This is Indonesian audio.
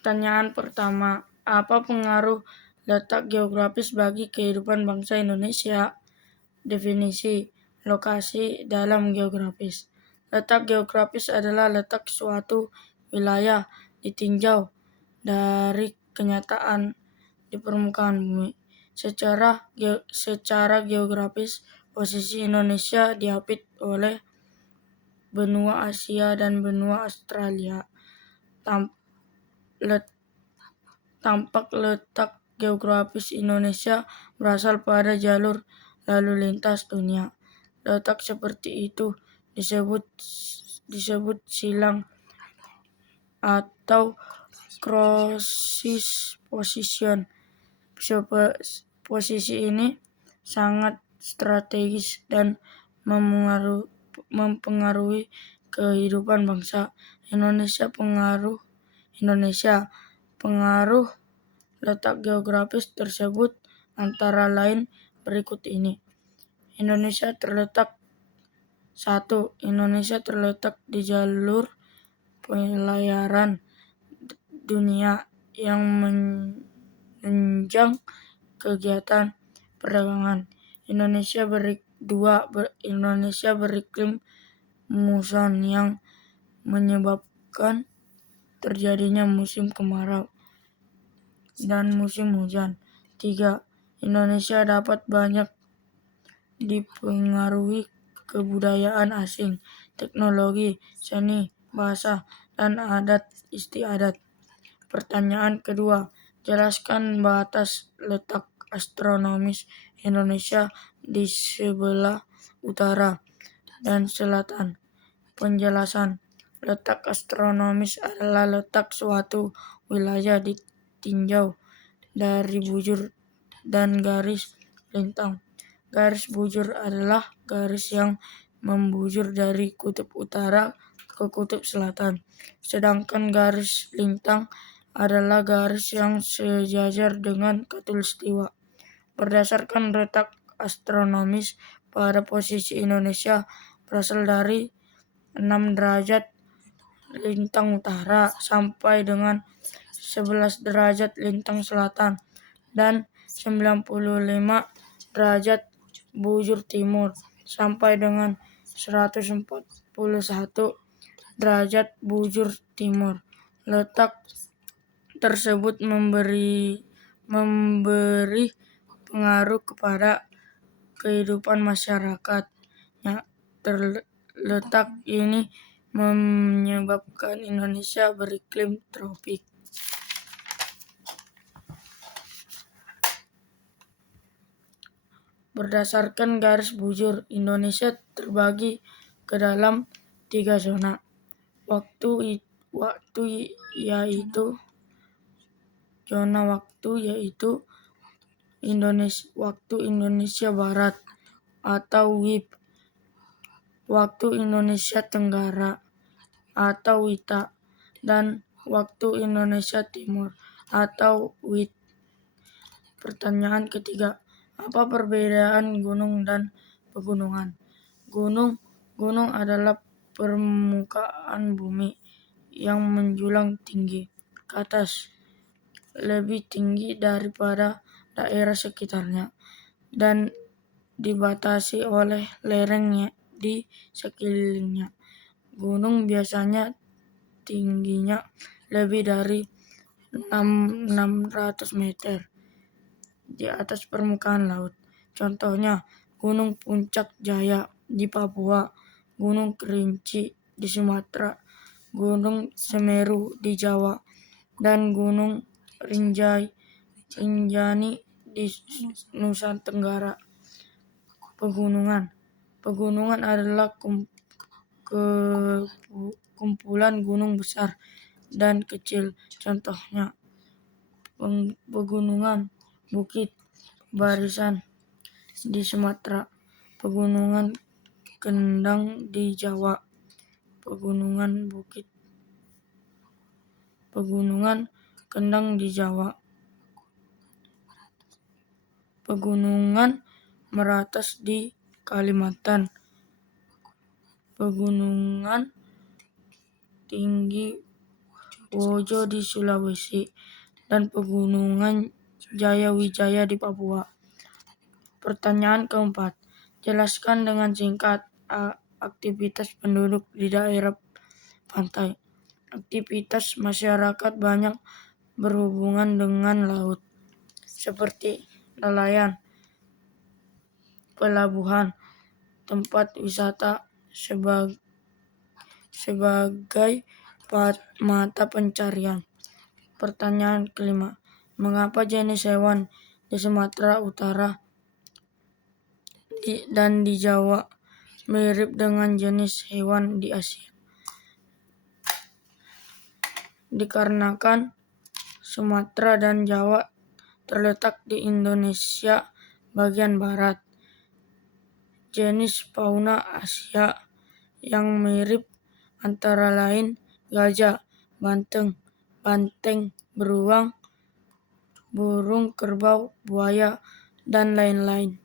Pertanyaan pertama, apa pengaruh letak geografis bagi kehidupan bangsa Indonesia? Definisi lokasi dalam geografis. Letak geografis adalah letak suatu wilayah ditinjau dari kenyataan di permukaan bumi. Secara geografis, posisi Indonesia diapit oleh benua Asia dan benua Australia. Tampak letak geografis Indonesia berasal pada jalur lalu lintas dunia. Letak seperti itu disebut silang atau crisis position. Posisi ini sangat strategis dan mempengaruhi kehidupan bangsa Indonesia. Pengaruh letak geografis tersebut antara lain berikut ini. Indonesia terletak di jalur pelayaran dunia yang menunjang kegiatan perdagangan. Indonesia beriklim muson yang menyebabkan terjadinya musim kemarau dan musim hujan. 3. Indonesia dapat banyak dipengaruhi kebudayaan asing, teknologi, seni, bahasa, dan adat istiadat. Pertanyaan kedua, jelaskan batas letak astronomis Indonesia di sebelah utara dan selatan. Penjelasan, letak astronomis adalah letak suatu wilayah ditinjau dari bujur dan garis lintang. Garis bujur adalah garis yang membujur dari kutub utara ke kutub selatan, sedangkan garis lintang adalah garis yang sejajar dengan khatulistiwa. Berdasarkan letak astronomis pada posisi Indonesia berasal dari 6 derajat lintang utara sampai dengan 11 derajat lintang selatan dan 95 derajat bujur timur sampai dengan 141 derajat bujur timur. Letak tersebut memberi pengaruh kepada kehidupan masyarakat. Letak ini menyebabkan Indonesia beriklim tropik. Berdasarkan garis bujur, Indonesia terbagi ke dalam 3 zona waktu yaitu waktu Indonesia Barat atau WIB, waktu Indonesia Tenggara atau WITA, dan waktu Indonesia Timur atau WIT. Pertanyaan ketiga, apa perbedaan gunung dan pegunungan? Gunung adalah permukaan bumi yang menjulang tinggi ke atas, lebih tinggi daripada daerah sekitarnya, dan dibatasi oleh lereng di sekelilingnya. Gunung biasanya tingginya lebih dari 600 meter di atas permukaan laut. Contohnya, Gunung Puncak Jaya di Papua, Gunung Kerinci di Sumatera, Gunung Semeru di Jawa, dan Gunung Rinjani di Nusa Tenggara. Pegunungan adalah kumpulan gunung besar dan kecil. Contohnya, Pegunungan Bukit Barisan di Sumatera, Pegunungan Kendang di Jawa, Pegunungan Kendang di Jawa, Pegunungan Meratas di Kalimantan, Pegunungan Tinggi Wojo di Sulawesi, dan pegunungan Jaya Wijaya di Papua. Pertanyaan keempat, jelaskan dengan singkat aktivitas penduduk di daerah pantai. Aktivitas masyarakat banyak berhubungan dengan laut, seperti nelayan, pelabuhan, tempat wisata sebagai mata pencarian. Pertanyaan kelima, mengapa jenis hewan di Sumatera Utara dan di Jawa mirip dengan jenis hewan di Asia? Dikarenakan Sumatera dan Jawa terletak di Indonesia bagian barat. Jenis fauna Asia yang mirip antara lain gajah, banteng, beruang, burung kerbau, buaya, dan lain-lain.